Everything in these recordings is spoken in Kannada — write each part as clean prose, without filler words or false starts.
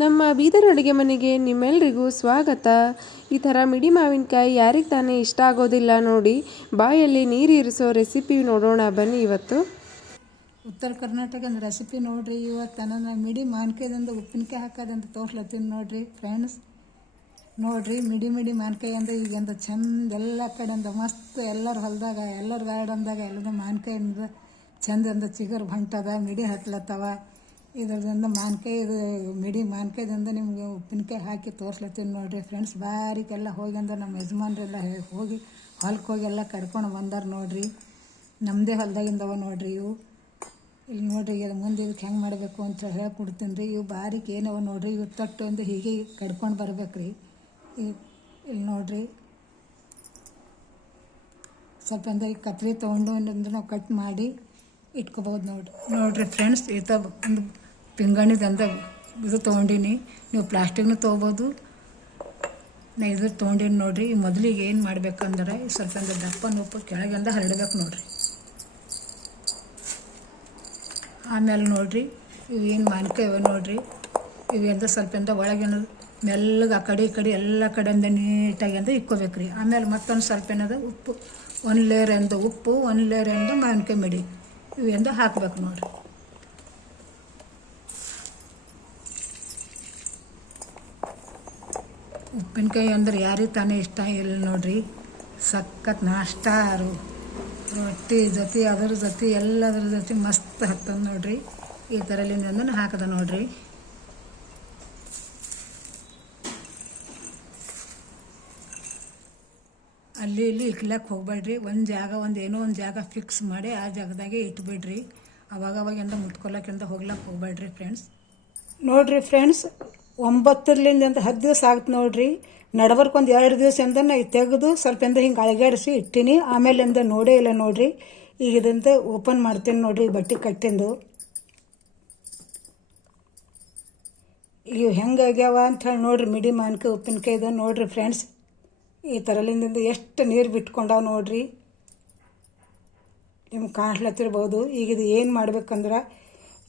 ನಮ್ಮ ಬೀದರ್ ಅಡುಗೆ ಮನೆಗೆ ನಿಮ್ಮೆಲ್ರಿಗೂ ಸ್ವಾಗತ. ಈ ಥರ ಮಿಡಿ ಮಾವಿನಕಾಯಿ ಯಾರಿಗೆ ತಾನೇ ಇಷ್ಟ ಆಗೋದಿಲ್ಲ ನೋಡಿ. ಬಾಯಲ್ಲಿ ನೀರಿರಿಸೋ ರೆಸಿಪಿ ನೋಡೋಣ ಬನ್ನಿ. ಇವತ್ತು ಉತ್ತರ ಕರ್ನಾಟಕದ ರೆಸಿಪಿ ನೋಡಿರಿ. ಇವತ್ತು ನಾನು ಮಿಡಿ ಮಾವಿನಕಾಯ್ದಂದು ಉಪ್ಪಿನಕಾಯಿ ಹಾಕೋದಂತ ತೋರ್ಸ್ಲತ್ತೀನಿ ನೋಡಿರಿ ಫ್ರೆಂಡ್ಸ್. ನೋಡಿರಿ ಮಿಡಿ ಮಾವಿನಕಾಯಿ ಅಂದ್ರೆ ಈಗಂದ ಚಂದ ಎಲ್ಲ ಕಡೆಯಿಂದ ಮಸ್ತ್ ಎಲ್ಲರ ಹೊಲದಾಗ ಎಲ್ಲರ ಗಾರ್ಡನ್ದಾಗ ಎಲ್ಲದ ಮಾವಿನಕಾಯಿಂದ ಚಂದಂದ ಚಿಗರು ಹೊಂಟದ ಮಿಡಿ ಹತ್ಲತ್ತವ. ಇದರಿಂದ ಮಾವಿನಕಾಯಿ ಇದು ಮಿಡಿ ಮಾವಿನಕಾಯ್ದಿಂದ ನಿಮಗೆ ಉಪ್ಪಿನಕಾಯಿ ಹಾಕಿ ತೋರ್ಸ್ಲತ್ತೀನಿ ನೋಡಿರಿ ಫ್ರೆಂಡ್ಸ್. ಬಾರಿಕೆಲ್ಲ ಹೋಗಿ ಅಂದ್ರೆ ನಮ್ಮ ಯಜಮಾನ್ರೆಲ್ಲ ಹೋಗಿ ಹೊಲಕ್ಕೆ ಹೋಗಿ ಎಲ್ಲ ಕಡ್ಕೊಂಡು ಬಂದಾರ ನೋಡಿರಿ. ನಮ್ಮದೇ ಹೊಲದಾಗಿಂದವ ನೋಡಿರಿ ಇವು. ಇಲ್ಲಿ ನೋಡಿರಿ ಮುಂದೆ ಇದಕ್ಕೆ ಹೆಂಗೆ ಮಾಡಬೇಕು ಅಂತ ಹೇಳ್ಕೊಡ್ತೀನಿ ರೀ. ಇವು ಬಾರಿಕೆ ಏನವ ನೋಡಿರಿ. ಇವು ತೊಟ್ಟು ಒಂದು ಹೀಗೆ ಕಡ್ಕೊಂಡು ಬರ್ಬೇಕು ರೀ. ಇಲ್ಲಿ ನೋಡಿರಿ ಸ್ವಲ್ಪ ಅಂದ್ರೆ ಕತ್ರಿ ತೊಗೊಂಡು ನಾವು ಕಟ್ ಮಾಡಿ ಇಟ್ಕೋಬೋದು ನೋಡಿರಿ ಫ್ರೆಂಡ್ಸ್. ಈ ಥರ ಒಂದು ಪಿಂಗಾಣಿದಂದ ಇದು ತೊಗೊಂಡಿನಿ. ನೀವು ಪ್ಲಾಸ್ಟಿಕ್ನು ತೊಗೋಬೋದು. ನಾ ಇದು ತೊಗೊಂಡಿನಿ ನೋಡಿರಿ. ಈ ಮೊದಲಿಗೆ ಏನು ಮಾಡ್ಬೇಕಂದ್ರೆ ಸ್ವಲ್ಪ ಅಂದ್ರೆ ದಪ್ಪನ ಉಪ್ಪು ಕೆಳಗಿಂದ ಹರಡ್ಬೇಕು ನೋಡಿರಿ. ಆಮೇಲೆ ನೋಡಿರಿ ಇವು ಏನು ಮಾವಿನಕಾಯಿ ಇವೆ ನೋಡಿರಿ. ಇವೆಂದ ಸ್ವಲ್ಪ ಒಳಗಿನ ಮೆಲ್ಲಗೆ ಆ ಕಡೆ ಈ ಕಡೆ ಎಲ್ಲ ಕಡೆಯಿಂದ ನೀಟಾಗಿ ಅಂದ ಇಕ್ಕೋಬೇಕು ರೀ. ಆಮೇಲೆ ಮತ್ತೊಂದು ಸ್ವಲ್ಪ ಏನದ ಉಪ್ಪು ಒಂದು ಲೇರಿಂದ ಉಪ್ಪು ಒಂದು ಲೇರಿಂದ ಮಾವಿನಕಾಯಿ ಮಿಡಿ ಇವೆಂದು ಹಾಕ್ಬೇಕು ನೋಡಿರಿ. ಉಪ್ಪಿನಕಾಯಿ ಅಂದ್ರೆ ಯಾರಿಗೆ ತಾನೇ ಇಷ್ಟ ಇಲ್ಲ ನೋಡಿರಿ. ಸಖತ್ ನಾಷ್ಟಾರು ರೊಟ್ಟಿ ಜೊತೆ ಅದ್ರ ಜೊತೆ ಎಲ್ಲದ್ರ ಜೊತೆ ಮಸ್ತ್ ಹತ್ತದ ನೋಡಿರಿ. ಈ ಥರಲಿಂದ ಹಾಕದ ನೋಡಿರಿ. ಅಲ್ಲಿ ಇಲ್ಲಿ ಇಕ್ಲಕ್ಕೆ ಹೋಗ್ಬೇಡ್ರಿ. ಏನೋ ಒಂದು ಜಾಗ ಫಿಕ್ಸ್ ಮಾಡಿ ಆ ಜಾಗದಾಗೆ ಇಟ್ಬಿಡ್ರಿ. ಅವಾಗವಾಗಿಂದ ಮುಟ್ಕೊಳಕ್ಕಿಂತ ಹೋಗ್ಲಕ್ಕೆ ಹೋಗ್ಬೇಡ್ರಿ ಫ್ರೆಂಡ್ಸ್. ನೋಡಿರಿ ಫ್ರೆಂಡ್ಸ್, 9ರಿಂದ 10 ದಿವಸ ಆಗುತ್ತೆ ನೋಡಿರಿ. ನಡಬರ್ಕ್ ಒಂದು 2 ದಿವಸದಿಂದ ನಾ ತೆಗೆದು ಸ್ವಲ್ಪ ಹಿಂಗೆ ಅಳಗಾಡಿಸಿ ಇಟ್ಟಿನಿ. ಆಮೇಲಿಂದ ನೋಡೇ ಇಲ್ಲ ನೋಡಿರಿ. ಈಗ ಇದಂತ ಓಪನ್ ಮಾಡ್ತೀನಿ ನೋಡಿರಿ. ಬಟ್ಟೆ ಕಟ್ಟಿಂದು ಇವು ಹೆಂಗಾಗ್ಯಾವ ಅಂತ ಹೇಳಿ ನೋಡಿರಿ. ಮಿಡಿ ಮಾವಿನಕಾಯಿ ಉಪ್ಪಿನಕಾಯ್ದು ನೋಡಿರಿ ಫ್ರೆಂಡ್ಸ್. ಈ ಥರಲಿಂದ ಎಷ್ಟು ನೀರು ಬಿಟ್ಕೊಂಡಾವ ನೋಡಿರಿ. ನಿಮ್ಗೆ ಕಾಣ್ಲತ್ತಿರ್ಬೋದು. ಈಗ ಇದು ಏನು ಮಾಡ್ಬೇಕಂದ್ರೆ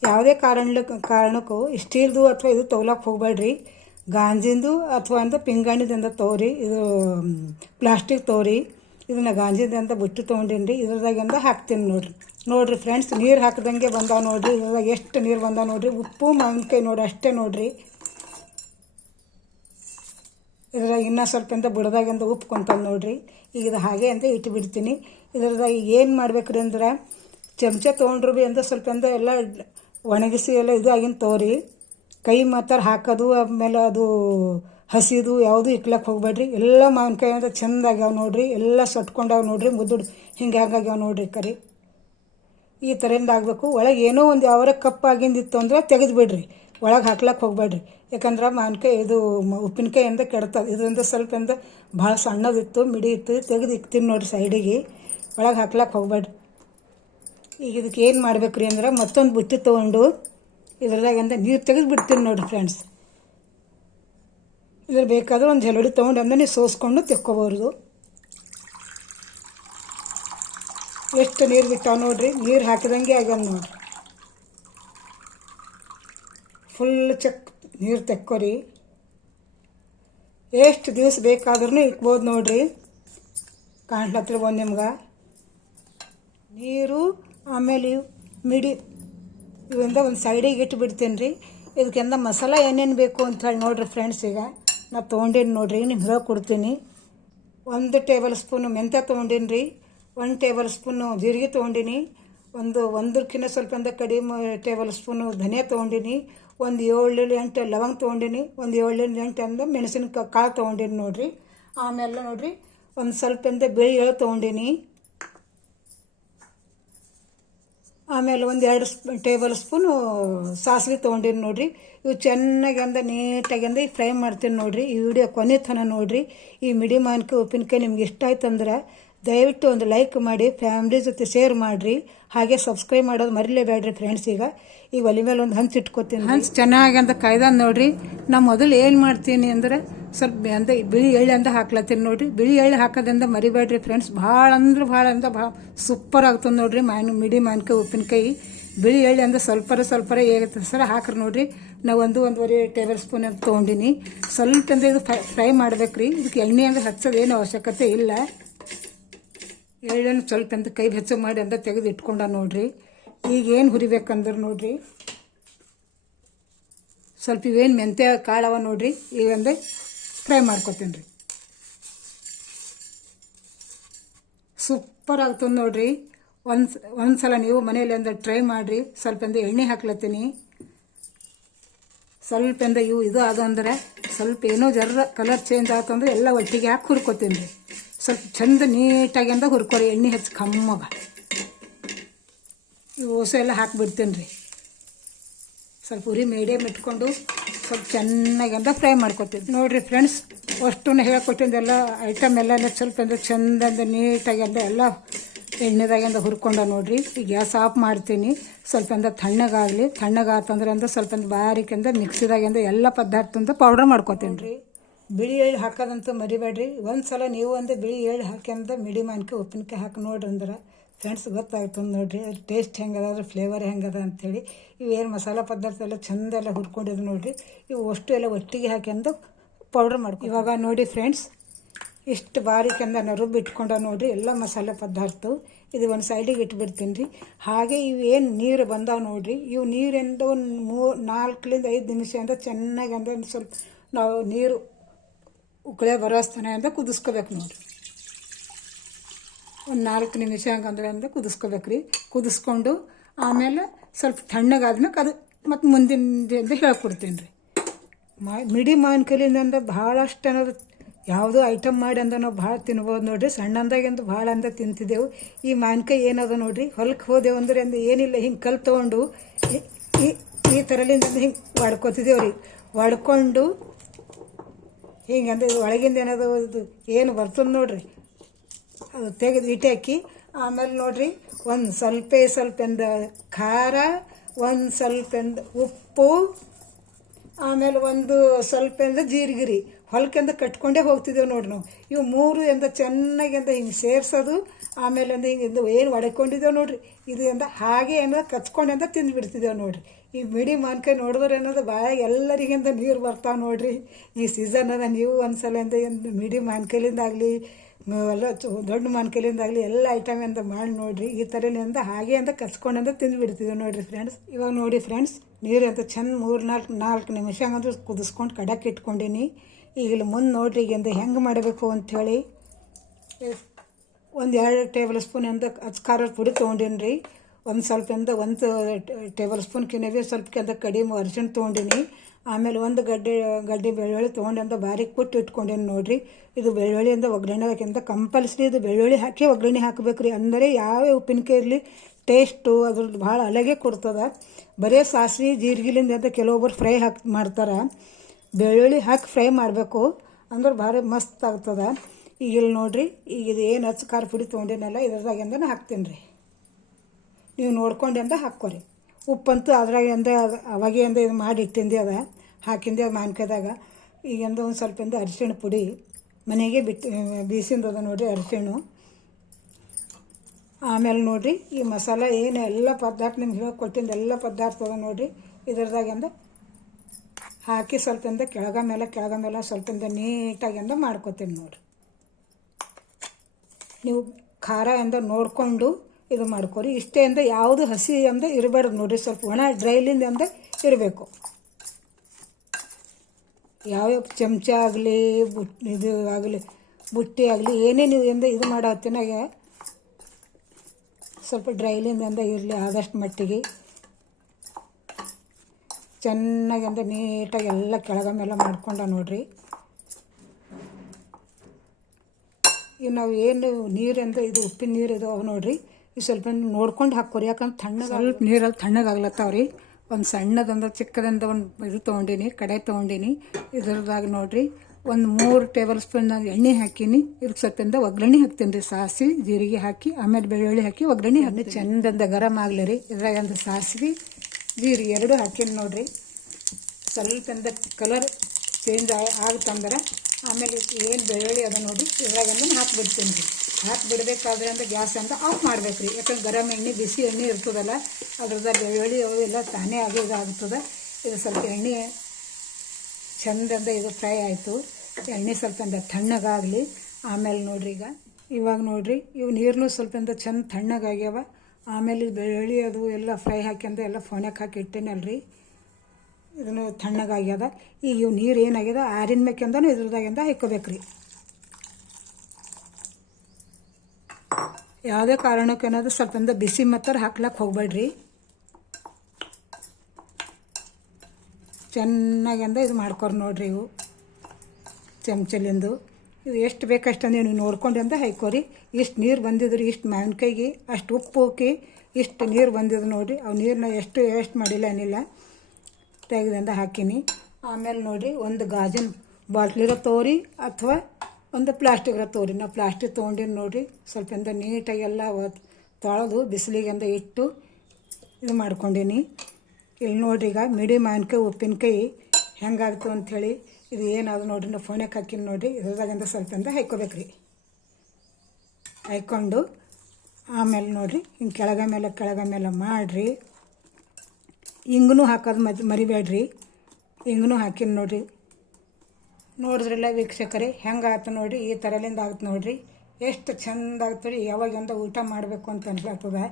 ಯಾವುದೇ ಕಾರಣಕ್ಕೂ ಸ್ಟೀಲ್ದು ಅಥವಾ ಇದು ತೊಗೊಳಕ್ಕೆ ಹೋಗ್ಬೇಡ್ರಿ. ಗಾಂಜಿಂದು ಅಥವಾ ಅಂತ ಪಿಂಗಾಣಿದಿಂದ ತೊಗೊರಿ. ಇದು ಪ್ಲಾಸ್ಟಿಕ್ ತೊಗೊರಿ. ಇದನ್ನು ಗಾಂಜಿದಿಂದ ಬುಟ್ಟಿ ತೊಗೊಂಡಿನಿ ರೀ. ಇದ್ರದಾಗಿಂದ ಹಾಕ್ತೀನಿ ನೋಡಿರಿ ಫ್ರೆಂಡ್ಸ್. ನೀರು ಹಾಕಿದಂಗೆ ಬಂದಾವ ನೋಡಿರಿ. ಇದ್ರದಾಗ ಎಷ್ಟು ನೀರು ಬಂದಾವ ನೋಡಿರಿ. ಉಪ್ಪು ಮಾವಿನಕಾಯಿ ನೋಡಿ ಅಷ್ಟೇ ನೋಡಿರಿ. ಇದ್ರಾಗ ಇನ್ನೂ ಸ್ವಲ್ಪ ಬುಡದಾಗಿಂದ ಉಪ್ಪು ಕೊಂತಂದು ನೋಡಿರಿ. ಈಗ ಇದು ಹಾಗೆ ಅಂತ ಇಟ್ಟು ಬಿಡ್ತೀನಿ. ಇದ್ರದಾಗ ಏನು ಮಾಡ್ಬೇಕ್ರಿ ಅಂದ್ರೆ ಚಮಚ ತೊಗೊಂಡ್ರು ಭೀ ಅಂತ ಸ್ವಲ್ಪ ಎಲ್ಲ ಒಣಗಿಸಿ ಎಲ್ಲ ಇದು ಆಗಿನ ತೋರಿ. ಕೈ ಮಾತ್ರ ಹಾಕೋದು ಆಮೇಲೆ ಅದು ಹಸಿದು ಯಾವುದು ಇಕ್ಲಕ್ಕೆ ಹೋಗ್ಬೇಡ್ರಿ. ಎಲ್ಲ ಮಾವಿನಕಾಯಿ ಅಂತ ಚೆಂದಾಗ್ಯಾವ ನೋಡಿರಿ. ಎಲ್ಲ ಸಟ್ಕೊಂಡಾವ ನೋಡಿರಿ. ಮುದ್ದುಡು ಹಿಂಗೆ ಆಗ್ಯಾವ ನೋಡಿರಿ ಕರಿ. ಈ ಥರದಿಂದ ಆಗಬೇಕು. ಒಳಗೆ ಏನೋ ಒಂದು ಯಾವಾರ ಕಪ್ಪಾಗಿಂದಿತ್ತು ಅಂದ್ರೆ ತೆಗೆದು ಬಿಡ್ರಿ. ಒಳಗೆ ಹಾಕ್ಲಕ್ಕೆ ಹೋಗ್ಬೇಡ್ರಿ. ಯಾಕಂದ್ರೆ ಮಾವಿನಕಾಯಿ ಇದು ಉಪ್ಪಿನಕಾಯಿ ಅಂತ ಕೆಡ್ತದೆ. ಇದರಿಂದ ಸ್ವಲ್ಪ ಭಾಳ ಸಣ್ಣದಿತ್ತು ಮಿಡಿ ಇತ್ತು. ತೆಗೆದು ಇಕ್ತೀನಿ ನೋಡಿರಿ ಸೈಡಿಗೆ. ಒಳಗೆ ಹಾಕ್ಲಕ್ಕೆ ಹೋಗ್ಬೇಡ್ರಿ. ಈಗ ಇದಕ್ಕೆ ಏನು ಮಾಡ್ಬೇಕ್ರಿ ಅಂದ್ರೆ ಮತ್ತೊಂದು ಬುಟ್ಟಿ ತೊಗೊಂಡು ಇದ್ರದಾಗಂದ ನೀರು ತೆಗೆದು ಬಿಡ್ತೀನಿ ನೋಡಿರಿ ಫ್ರೆಂಡ್ಸ್. ಇದ್ರ ಬೇಕಾದ್ರೆ ಒಂದು ಜಲಡಿ ತೊಗೊಂಡು ಅಂದ್ರೆ ನೀವು ಸೋಸ್ಕೊಂಡು ತೆಕ್ಕೋಬೋದು. ಎಷ್ಟು ನೀರು ಬಿಟ್ಟಾವ ನೋಡಿರಿ. ನೀರು ಹಾಕಿದಂಗೆ ಆಗ್ಯಾವ ನೋಡಿರಿ. ಫುಲ್ ನೀರು ತೆಕ್ಕೋರಿ. ಎಷ್ಟು ದಿವಸ ಬೇಕಾದ್ರೂ ಇಕ್ಬೋದು ನೋಡಿರಿ. ಕಾಣ್ಲತ್ತಿರ್ಬೋದು ನಿಮ್ಗೆ. ನೀರು ಆಮೇಲೆ ಮಿಡಿ ಇವಿಂದ ಒಂದು ಸೈಡಿಗೆ ಇಟ್ಟು ಬಿಡ್ತೀನಿ ರೀ. ಇದಕ್ಕೆಂದ ಮಸಾಲ ಏನೇನು ಬೇಕು ಅಂತ ಹೇಳಿ ನೋಡಿರಿ ಫ್ರೆಂಡ್ಸ್. ಈಗ ನಾ ತೊಗೊಂಡೀನಿ ನೋಡಿರಿ. ನಿಮ್ಗೆ ಹೇಳ್ಕೊಡ್ತೀನಿ. 1 ಟೇಬಲ್ ಸ್ಪೂನು ಮೆಂತ್ಯ ತೊಗೊಂಡೀನಿ ರೀ. 1 ಟೇಬಲ್ ಸ್ಪೂನು ಜೀರಿಗೆ ತೊಗೊಂಡೀನಿ. ಒಂದಕ್ಕಿಂತ ಸ್ವಲ್ಪ ಕಡಿಮೆ ಟೇಬಲ್ ಸ್ಪೂನು ಧನಿಯಾ ತೊಗೊಂಡೀನಿ. ಒಂದು 7-8 ಲವಂಗ ತೊಗೊಂಡೀನಿ. ಒಂದು 7-8 ಮೆಣಸಿನ ಕಾಳು ತೊಗೊಂಡೀನಿ ನೋಡಿರಿ. ಆಮೇಲೆ ನೋಡಿರಿ ಒಂದು ಸ್ವಲ್ಪ ಬಿಳಿ ಎಳ್ಳು ತೊಗೊಂಡೀನಿ. ಆಮೇಲೆ ಒಂದು 2 ಟೇಬಲ್ ಸ್ಪೂನು ಸಾಸಿವೆ ತೊಗೊಂಡೀನಿ ನೋಡಿರಿ. ಇವು ಚೆನ್ನಾಗಿ ನೀಟಾಗಿ ಫ್ರೈ ಮಾಡ್ತೀನಿ ನೋಡಿರಿ. ಈ ವಿಡಿಯೋ ಕೊನೆ ತನಕ ನೋಡಿರಿ. ಈ ಮಿಡಿ ಮಾವಿನಕಾಯಿ ಉಪ್ಪಿನಕಾಯಿ ನಿಮ್ಗೆ ಇಷ್ಟ ಆಯ್ತು ಅಂದ್ರೆ ದಯವಿಟ್ಟು ಒಂದು ಲೈಕ್ ಮಾಡಿ, ಫ್ಯಾಮ್ಲಿ ಜೊತೆ ಶೇರ್ ಮಾಡಿರಿ. ಹಾಗೆ ಸಬ್ಸ್ಕ್ರೈಬ್ ಮಾಡೋದು ಮರಿಲೇಬೇಡ್ರಿ ಫ್ರೆಂಡ್ಸ್. ಈಗ ಒಲೆ ಮೇಲೆ ಒಂದು ಹಂಚು ಇಟ್ಕೊತೀನಿ. ಹಂಚು ಚೆನ್ನಾಗಿ ಕಾಯ್ದಾನ ನೋಡಿರಿ. ನಾ ಮೊದಲು ಏನು ಮಾಡ್ತೀನಿ ಅಂದ್ರೆ ಸ್ವಲ್ಪ ಬಿಳಿ ಎಳ್ಳು ಹಾಕ್ಲತ್ತೀನಿ ನೋಡಿರಿ. ಬಿಳಿ ಎಳ್ಳು ಹಾಕೋದ್ರಿಂದ ಮರಿಬೇಡ್ರಿ ಫ್ರೆಂಡ್ಸ್. ಭಾಳ ಭಾಳ ಸೂಪರ್ ಆಗ್ತದೆ ನೋಡಿರಿ. ಮಿಡಿ ಮಾವಿನಕಾಯಿ ಉಪ್ಪಿನಕಾಯಿ ಬಿಳಿ ಎಳ್ಳು ಅಂದ್ರೆ ಸ್ವಲ್ಪರ ಹೇಗುತ್ತೆ ಸರ್ ಹಾಕ್ರಿ ನೋಡಿರಿ. ನಾವು ಒಂದೂವರೆ ಟೇಬಲ್ ಸ್ಪೂನ್ ಅಂತ ತೊಗೊಂಡಿನಿ. ಸ್ವಲ್ಪ ಅಂದರೆ ಇದು ಫ್ರೈ ಮಾಡ್ಬೇಕು ರೀ. ಇದಕ್ಕೆ ಎಣ್ಣೆ ಅಂದರೆ ಹಚ್ಚೋದೇನು ಅವಶ್ಯಕತೆ ಇಲ್ಲ. ಎಳ್ಳನ್ನು ಸ್ವಲ್ಪ ಅಂತ ಕೈ ಬೆಚ್ಚ ಮಾಡಿ ಅಂತ ತೆಗೆದು ಇಟ್ಕೊಂಡ ನೋಡಿರಿ. ಈಗ ಏನು ಹುರಿಬೇಕಂದ್ರೆ ನೋಡಿರಿ, ಸ್ವಲ್ಪ ಇವೇನು ಮೆಂತ್ಯ ಕಾಳವ ನೋಡಿರಿ, ಇವಂದ್ರೆ ಫ್ರೈ ಮಾಡ್ಕೊತೀನಿ ರೀ. ಸೂಪರ್ ಆಗ್ತದೆ ನೋಡಿರಿ. ಒಂದು ಸಲ ನೀವು ಮನೆಯಲ್ಲಿ ಅಂದ್ರೆ ಟ್ರೈ ಮಾಡಿರಿ. ಸ್ವಲ್ಪ ಅಂದ್ರೆ ಎಣ್ಣೆ ಹಾಕ್ಲತ್ತೀನಿ. ಸ್ವಲ್ಪ ಅಂದ್ರೆ ಇದು ಅದು ಅಂದ್ರೆ ಸ್ವಲ್ಪ ಏನೋ ಜರ ಕಲರ್ ಚೇಂಜ್ ಆತಂದ್ರೆ ಎಲ್ಲ ಒಟ್ಟಿಗೆ ಹಾಕಿ ಹುರ್ಕೊತೀನಿ ರೀ. ಸ್ವಲ್ಪ ಚಂದ ನೀಟಾಗಿ ಅಂದ ಹುರ್ಕೊರಿ, ಎಣ್ಣೆ ಹೆಚ್ಚು ಕಮ್ಮಗ. ಇವು ಓಸು ಎಲ್ಲ ಹಾಕಿಬಿಡ್ತೀನಿ ರೀ. ಸ್ವಲ್ಪ ಉರಿ ಮೀಡಿಯಮ್ ಇಟ್ಕೊಂಡು ಸ್ವಲ್ಪ ಚೆನ್ನಾಗಿ ಅಂತ ಫ್ರೈ ಮಾಡ್ಕೊತೀನಿ ನೋಡಿರಿ ಫ್ರೆಂಡ್ಸ್. ಅಷ್ಟು ಹೇಳ್ಕೊಟ್ಟಿದ್ದೆಲ್ಲ ಐಟಮ್ ಎಲ್ಲ ಸ್ವಲ್ಪ ಅಂದ್ರೆ ಚಂದಂದ ನೀಟಾಗಿ ಅಂತ ಎಲ್ಲ ಎಣ್ಣೆದಾಗಿಂದ ಹುರ್ಕೊಂಡ ನೋಡಿರಿ. ಈಗ ಗ್ಯಾಸ್ ಆಫ್ ಮಾಡ್ತೀನಿ. ಸ್ವಲ್ಪ ಅಂದ್ರೆ ತಣ್ಣಗಾತಂದ್ರೆ ಅಂದ್ರೆ ಸ್ವಲ್ಪ ಅಂದ್ರೆ ಬಾರಿಕೆ ಅಂದ್ರೆ ಮಿಕ್ಸಿದಾಗಿಂದ ಎಲ್ಲ ಪದಾರ್ಥದಿಂದ ಪೌಡರ್ ಮಾಡ್ಕೊತೀನಿ ರೀ. ಬಿಳಿ ಎಳ್ಳು ಹಾಕೋದಂತೂ ಮರಿಬೇಡ್ರಿ. ಒಂದು ಸಲ ನೀವು ಅಂದ್ರೆ ಬಿಳಿ ಎಳ್ಳು ಹಾಕ್ಯಂದ ಮಿಡಿ ಮಾನ್ಕೆ ಉಪ್ಪಿನಕಾಯಿ ಹಾಕಿ ನೋಡ್ರಿ ಅಂದ್ರೆ ಫ್ರೆಂಡ್ಸ್ ಗೊತ್ತಾಗ್ತದೆ ನೋಡಿರಿ. ಅದ್ರ ಟೇಸ್ಟ್ ಹೆಂಗದ, ಅದ್ರ ಫ್ಲೇವರ್ ಹೆಂಗದ ಅಂಥೇಳಿ. ಇವೇನು ಮಸಾಲೆ ಪದಾರ್ಥ ಎಲ್ಲ ಚಂದ ಎಲ್ಲ ಹುರ್ಕೊಂಡಿದ್ದು ನೋಡಿರಿ. ಇವು ಅಷ್ಟು ಎಲ್ಲ ಒಟ್ಟಿಗೆ ಹಾಕ್ಯಂದು ಪೌಡ್ರ್ ಮಾಡ್ಕೊ. ಇವಾಗ ನೋಡಿ ಫ್ರೆಂಡ್ಸ್, ಇಷ್ಟು ಬಾರಿಕೆಂದ ನಾನು ರುಬ್ಬಿಟ್ಕೊಂಡ ನೋಡಿರಿ ಎಲ್ಲ ಮಸಾಲೆ ಪದಾರ್ಥ. ಇದು ಒಂದು ಸೈಡಿಗೆ ಇಟ್ಬಿಡ್ತೀನಿ ರೀ. ಹಾಗೆ ಇವೇನು ನೀರು ಬಂದಾವೆ ನೋಡಿರಿ, ಇವು ನೀರಿಂದ ಒಂದು 4-5 ನಿಮಿಷ ಅಂತ ಚೆನ್ನಾಗಿ ಅಂದ್ರೆ ಸ್ವಲ್ಪ ನಾವು ನೀರು ಉಕ್ಕಳೆ ಬರೋಸ್ತಾನೆ ಅಂತ ಕುದಿಸ್ಕೋಬೇಕು ನೋಡಿರಿ. ಒಂದು 4 ನಿಮಿಷ ಹಂಗಂದ್ರೆ ಅಂದ್ರೆ ಕುದಿಸ್ಕೋಬೇಕು ರೀ. ಕುದಿಸ್ಕೊಂಡು ಆಮೇಲೆ ಸ್ವಲ್ಪ ತಣ್ಣಗಾದ್ಮೇಲೆ ಅದು ಮತ್ತು ಮುಂದಿನ ಅಂತ ಹೇಳ್ಕೊಡ್ತೀನಿ ರೀ. ಮಿಡಿ ಮಾವಿನಕಾಯಿಲಿಂದ ಅಂದ್ರೆ ಭಾಳಷ್ಟು ಅನ್ನೋದು ಯಾವುದೋ ಐಟಮ್ ಮಾಡಿ ಅಂದ್ರೆ ನಾವು ಭಾಳ ತಿನ್ಬೋದು ನೋಡಿರಿ. ಸಣ್ಣಂದಾಗಿಂದು ಭಾಳ ಅಂತ ತಿಂತಿದ್ದೆವು. ಈ ಮಾವಿನಕಾಯಿ ಏನದ ನೋಡಿರಿ, ಹೊಲಕ್ಕೆ ಹೋದೆವು ಅಂದ್ರೆ ಏನಿಲ್ಲ, ಹಿಂಗೆ ಕಲ್ಲು ತೊಗೊಂಡು ಈ ಥರಲಿಂದ ಹಿಂಗೆ ಹೊಡ್ಕೊತಿದ್ದೇವೆ ರೀ. ಹೊಡ್ಕೊಂಡು ಹಿಂಗೆ ಅಂದ್ರೆ ಇದು ಒಳಗಿಂದ ಏನದು ಇದು ಏನು ಬರ್ತದೆ ನೋಡಿರಿ, ಅದು ತೆಗೆದು ಇಟ್ಟಾಕಿ ಆಮೇಲೆ ನೋಡಿರಿ ಒಂದು ಸ್ವಲ್ಪ ಖಾರ, ಒಂದು ಸ್ವಲ್ಪ ಉಪ್ಪು, ಆಮೇಲೆ ಒಂದು ಸ್ವಲ್ಪ ಜೀರಿಗೆ ರೀ. ಹೊಲಕ್ಕೆಂದ ಕಟ್ಕೊಂಡೇ ಹೋಗ್ತಿದ್ದೇವೆ ನೋಡ್ರಿ ನಾವು. ಇವು 3 ಚೆನ್ನಾಗಿ ಹಿಂಗೆ ಸೇರಿಸೋದು. ಆಮೇಲೆ ಹಿಂಗೆ ಏನು ಒಡ್ಕೊಂಡಿದ್ದೇವೆ ನೋಡಿರಿ, ಇದು ಹಾಗೆ ಕಚ್ಕೊಂಡು ತಿಂದುಬಿಡ್ತಿದ್ದೇವೆ ನೋಡಿರಿ. ಈ ಮಿಡಿ ಮಾವಿನಕಾಯಿ ನೋಡಿದ್ರೆ ಅನ್ನೋದು ಬಾಯಾಗ ಎಲ್ಲರಿಗಿಂತ ನೀರು ಬರ್ತಾವೆ ನೋಡಿರಿ. ಈ ಸೀಸನ್ ಅದ, ನೀವು ಒಂದು ಸಲ ಮಿಡಿ ಮಾವಿನಕಾಯಿಲಿಂದಾಗಲಿ ಎಲ್ಲ ದೊಡ್ಡ ಮಾವಿನಕಾಯಿಲಿಂದಾಗಲಿ ಎಲ್ಲ ಐಟಮ್ ಮಾಡಿ ನೋಡಿರಿ. ಈ ಥರಲಿಂದ ಹಾಗೆ ಕಚ್ಕೊಂಡು ತಿಂದುಬಿಡ್ತಿದ್ದೇವೆ ನೋಡಿರಿ ಫ್ರೆಂಡ್ಸ್. ಇವಾಗ ನೋಡಿ ಫ್ರೆಂಡ್ಸ್, ನೀರು ಚಂದ 3-4 ನಿಮಿಷ ಹಂಗಂದ್ರೆ ಕುದಿಸ್ಕೊಂಡು ಕಡಕ್ಕೆ ಇಟ್ಕೊಂಡೀನಿ. ಈಗ ಇಲ್ಲಿ ಮುಂದೆ ನೋಡಿರಿ ಈಗ ಹೆಂಗೆ ಮಾಡಬೇಕು ಅಂಥೇಳಿ. ಒಂದು 2 ಟೇಬಲ್ ಸ್ಪೂನ್ ಅಚ್ಕಾರದ ಪುಡಿ ತೊಗೊಂಡೀನಿ ರೀ. ಒಂದು ಸ್ವಲ್ಪ 1 ಟೇಬಲ್ ಸ್ಪೂನ್ಕಿನ್ನ ಸ್ವಲ್ಪ ಕಡಿಮೆ ಅರಿಶಿಣ ತೊಗೊಂಡೀನಿ. ಆಮೇಲೆ ಒಂದು ಗಡ್ಡೆ ಬೆಳ್ಳುಳ್ಳಿ ತೊಗೊಂಡು ಬಾರಿಗೆ ಕುಟ್ಟು ಇಟ್ಕೊಂಡೇನಿ ನೋಡಿರಿ. ಇದು ಬೆಳ್ಳುಳ್ಳಿಯಿಂದ ಒಗ್ಗರಣೆಗಿಂತ ಕಂಪಲ್ಸರಿ ಇದು ಬೆಳ್ಳುಳ್ಳಿ ಹಾಕಿ ಒಗ್ಗರಣೆ ಹಾಕಬೇಕು ರೀ. ಅಂದರೆ ಯಾವ ಉಪ್ಪಿನಕಾಯಿ ಇರಲಿ ಟೇಸ್ಟು ಅದ್ರದ್ದು ಭಾಳ ಅಲಗೆ ಕೊಡ್ತದೆ. ಬರೀ ಸಾಸಿವೆ ಜೀರಿಗೆಲಿಂದ ಕೆಲವೊಬ್ಬರು ಫ್ರೈ ಮಾಡ್ತಾರೆ. ಬೆಳ್ಳುಳ್ಳಿ ಹಾಕಿ ಫ್ರೈ ಮಾಡಬೇಕು ಅಂದ್ರೆ ಭಾರಿ ಮಸ್ತ್ ಆಗ್ತದೆ. ಈಗ ಇಲ್ಲಿ ನೋಡಿರಿ, ಈಗ ಇದು ಏನು ಹಚ್ಚ ಖಾರ ಪುಡಿ ತೊಗೊಂಡೇನಲ್ಲ ಇದ್ರದಾಗಿಂದ ಹಾಕ್ತೀನಿ ರೀ. ನೀವು ನೋಡ್ಕೊಂಡು ಹಾಕ್ಕೊರಿ. ಉಪ್ಪಂತೂ ಅದ್ರಾಗಿಂದ ಅವಾಗೆ ಇದು ಮಾಡಿ ಇಟ್ಟಿಂದೆ ಅದ ಹಾಕಿಂದೆ ಮಾವಿನಕಾಯ್ದಾಗ. ಈಗ ಒಂದು ಸ್ವಲ್ಪ ಅರಿಶಿಣ ಪುಡಿ ಮನೆಗೆ ಬೀಸಿಂದದ ನೋಡಿರಿ ಅರಿಶಿಣ. ಆಮೇಲೆ ನೋಡಿರಿ ಈ ಮಸಾಲೆ ಏನು ಎಲ್ಲ ಪದಾರ್ಥ ನಿಮ್ಗೆ ಹೇಳ್ಕೊಟ್ಟಿಂದ ಎಲ್ಲ ಪದಾರ್ಥ ಅದ ನೋಡಿರಿ. ಇದ್ರದಾಗಿಂದ ಹಾಕಿ ಸ್ವಲ್ಪ ಕೆಳಗ ಮೇಲೆ ಸ್ವಲ್ಪ ನೀಟಾಗಿ ಮಾಡ್ಕೊತೀನಿ ನೋಡಿರಿ. ನೀವು ಖಾರ ನೋಡಿಕೊಂಡು ಇದು ಮಾಡ್ಕೊರಿ. ಇಷ್ಟೇ ಯಾವುದು ಹಸಿ ಇರಬಾರ್ದು ನೋಡಿರಿ. ಸ್ವಲ್ಪ ಒಣ ಡ್ರೈಲಿಂದ ಇರಬೇಕು. ಯಾವ್ಯಾವ ಚಮಚ ಆಗಲಿ ಇದು ಆಗಲಿ ಬುಟ್ಟಿ ಆಗಲಿ ಏನೇ ನೀವು ಇದು ಮಾಡೋ ಹೊತ್ತಿನಾಗ ಸ್ವಲ್ಪ ಡ್ರೈಲಿಂದ ಇರಲಿ ಆದಷ್ಟು ಮಟ್ಟಿಗೆ. ಚೆನ್ನಾಗಿ ನೀಟಾಗಿ ಎಲ್ಲ ಕೆಳಗ ಮೇಲೆ ಮಾಡ್ಕೊಂಡ ನೋಡಿರಿ. ಈಗ ನಾವು ಏನು ನೀರು ಇದು ಉಪ್ಪಿನ ನೀರು ಇದಾವೆ ನೋಡಿರಿ, ಈ ಸ್ವಲ್ಪ ನೋಡ್ಕೊಂಡು ಹಾಕೋರಿ. ಯಾಕಂದ್ರೆ ಸ್ವಲ್ಪ ನೀರಲ್ಲಿ ತಣ್ಣಗಾಗ್ಲತ್ತಾವ್ರಿ. ಒಂದು ಸಣ್ಣದೊಂದು ಚಿಕ್ಕದಿಂದ ಒಂದು ಇದು ತೊಗೊಂಡಿನಿ, ಕಡೆ ತೊಗೊಂಡಿನಿ. ಇದ್ರದಾಗ ನೋಡಿರಿ ಒಂದು 3 ಟೇಬಲ್ ಸ್ಪೂನ್ ಎಣ್ಣೆ ಹಾಕೀನಿ. ಇದಕ್ಕೆ ಸ್ವಲ್ಪ ಒಗ್ಗರಣೆ ಹಾಕ್ತೀನಿ ರೀ. ಸಾಸಿವೆ ಜೀರಿಗೆ ಹಾಕಿ ಆಮೇಲೆ ಬೆಳ್ಳುಳ್ಳಿ ಹಾಕಿ ಒಗ್ಗರಣೆ ಹಾಕಿ ಚೆಂದಂದ ಗರಮ್ ಆಗಲಿ ರೀ. ಇದ್ರಾಗ ಸಾಸಿವೆ ಜೀರಿಗೆ 2 ಹಾಕೀನಿ ನೋಡಿರಿ. ಸ್ವಲ್ಪ ಕಲರ್ ಚೇಂಜ್ ಆಗ್ತಂದ್ರೆ ಆಮೇಲೆ ಏನು ಬೆಳ್ಳುಳ್ಳಿ ಅದ ನೋಡಿ ಇದ್ರಾಗ ಹಾಕಿಬಿಡ್ತೀನಿ ರೀ. ಹಾಕಿ ಬಿಡಬೇಕಾದ್ರೆ ಅಂತ ಗ್ಯಾಸ್ ಅಂತ ಆಫ್ ಮಾಡ್ಬೇಕು ರೀ. ಯಾಕಂದ್ರೆ ಗರಂ ಎಣ್ಣೆ ಬಿಸಿ ಎಣ್ಣೆ ಇರ್ತದಲ್ಲ, ಅದ್ರದ್ದು ಬೆಳ್ಳುಳ್ಳಿ ಅವು ಎಲ್ಲ ತಾನೇ ಆಗಿ ಇದಾಗ್ತದೆ. ಇದು ಸ್ವಲ್ಪ ಎಣ್ಣೆ ಚಂದಂದ ಇದು ಫ್ರೈ ಆಯಿತು. ಎಣ್ಣೆ ಸ್ವಲ್ಪ ತಣ್ಣಗಾಗಲಿ. ಆಮೇಲೆ ನೋಡಿರಿ ಇವಾಗ ನೋಡಿರಿ ಇವು ನೀರನ್ನು ಸ್ವಲ್ಪ ಚಂದ ತಣ್ಣಗಾಗ್ಯಾವ. ಆಮೇಲೆ ಬೆಳ್ಳುಳ್ಳಿ ಅದು ಎಲ್ಲ ಫ್ರೈ ಹಾಕ್ಯಂದು ಎಲ್ಲ ಫೋನ್ಯಾಗೆ ಹಾಕಿ ಇಟ್ಟೇನಲ್ರಿ, ಇದನ್ನು ತಣ್ಣಗಾಗ್ಯದ. ಈಗ ಇವು ನೀರು ಏನಾಗ್ಯದ ಆರಿನ ಮೇಕೆಂದನೂ ಇದ್ರದಾಗಿಂದ ಹಾಕ್ಕೋಬೇಕು ರೀ. ಯಾವುದೇ ಕಾರಣಕ್ಕೆ ಏನಾದರೂ ಸ್ವಲ್ಪ ಬಿಸಿ ಮತ್ತರ ಹಾಕ್ಲಕ್ಕೆ ಹೋಗ್ಬೇಡ್ರಿ. ಚೆನ್ನಾಗಿ ಇದು ಮಾಡ್ಕೊರಿ ನೋಡ್ರಿ. ಇವು ಚಮಚಲಿಂದು ಇದು ಎಷ್ಟು ಬೇಕಷ್ಟಂದು ನೀವು ನೋಡ್ಕೊಂಡು ಹಾಕೋರಿ. ಇಷ್ಟು ನೀರು ಬಂದಿದ್ರಿ, ಇಷ್ಟು ಮಾವಿನಕಾಯಿಗೆ ಅಷ್ಟು ಉಪ್ಪು ಹಾಕಿ ಇಷ್ಟು ನೀರು ಬಂದಿದ್ದು ನೋಡಿರಿ. ಅವು ನೀರನ್ನ ಎಷ್ಟು ವೇಸ್ಟ್ ಮಾಡಿಲ್ಲ ಏನಿಲ್ಲ, ತೆಗೆದಿಂದ ಹಾಕೀನಿ. ಆಮೇಲೆ ನೋಡಿರಿ ಒಂದು ಗಾಜಿನ ಬಾಟ್ಲಿರ ತೋರಿ ಅಥವಾ ಒಂದು ಪ್ಲಾಸ್ಟಿಕ್ರ ತೋರಿ. ನಾವು ಪ್ಲಾಸ್ಟಿಕ್ ತೊಗೊಂಡಿನಿ ನೋಡಿರಿ. ಸ್ವಲ್ಪ ನೀಟಾಗಿ ಎಲ್ಲ ತೊಳೆದು ಬಿಸಿಲಿಗೆ ಇಟ್ಟು ಇದು ಮಾಡ್ಕೊಂಡೀನಿ. ಇಲ್ಲಿ ನೋಡ್ರಿ ಈಗ ಮೀಡಿಯಮ್ ಮಾವಿನಕಾಯಿ ಉಪ್ಪಿನಕಾಯಿ ಹೆಂಗಾಗ್ತು ಅಂಥೇಳಿ. ಇದು ಏನಾದ್ರು ನೋಡಿರಿ, ನಾವು ಫೋನ್ಯಾಗೆ ಹಾಕಿನಿ ನೋಡಿರಿ. ಇದ್ರದಾಗಿಂದ ಸ್ವಲ್ಪ ಹಾಕ್ಕೋಬೇಕು ರೀ. ಹಾಕ್ಕೊಂಡು ಆಮೇಲೆ ನೋಡಿರಿ ಹಿಂಗೆ ಕೆಳಗ ಮೇಲೆ ಮಾಡಿರಿ. ಹಿಂಗೂ ಹಾಕೋದು ಮರಿಬೇಡ್ರಿ. ಹಿಂಗೂ ಹಾಕಿನಿ ನೋಡಿರಿ. ನೋಡಿದ್ರಲ್ಲ ವೀಕ್ಷಕರೇ ಹೆಂಗಾಯ್ತು ನೋಡಿರಿ. ಈ ಥರಲಿಂದ ಆಗುತ್ತೆ ನೋಡಿರಿ. ಎಷ್ಟು ಚೆಂದ ಆಗ್ತದೆ. ಯಾವಾಗ ಊಟ ಮಾಡಬೇಕು ಅಂತ ಅನ್ಸ್ಲಾಗ್ತದೆ.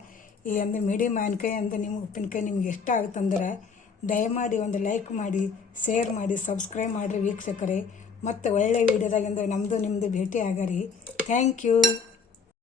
ಈ ಮೀಡಿಯಮ್ ಮಾವಿನಕಾಯಿ ನಿಮ್ಮ ಉಪ್ಪಿನಕಾಯಿ ನಿಮ್ಗೆ ಇಷ್ಟ ಆಗುತ್ತಂದ್ರೆ ದಯಮಾಡಿ ಒಂದು ಲೈಕ್ ಮಾಡಿ, ಶೇರ್ ಮಾಡಿ, ಸಬ್ಸ್ಕ್ರೈಬ್ ಮಾಡಿರಿ ವೀಕ್ಷಕರೇ. ಮತ್ತು ಒಳ್ಳೆಯ ವೀಡಿಯೋದಾಗಿಂದ ನಮ್ಮದು ನಿಮ್ಮದು ಭೇಟಿ ಆಗರಿ. Thank you.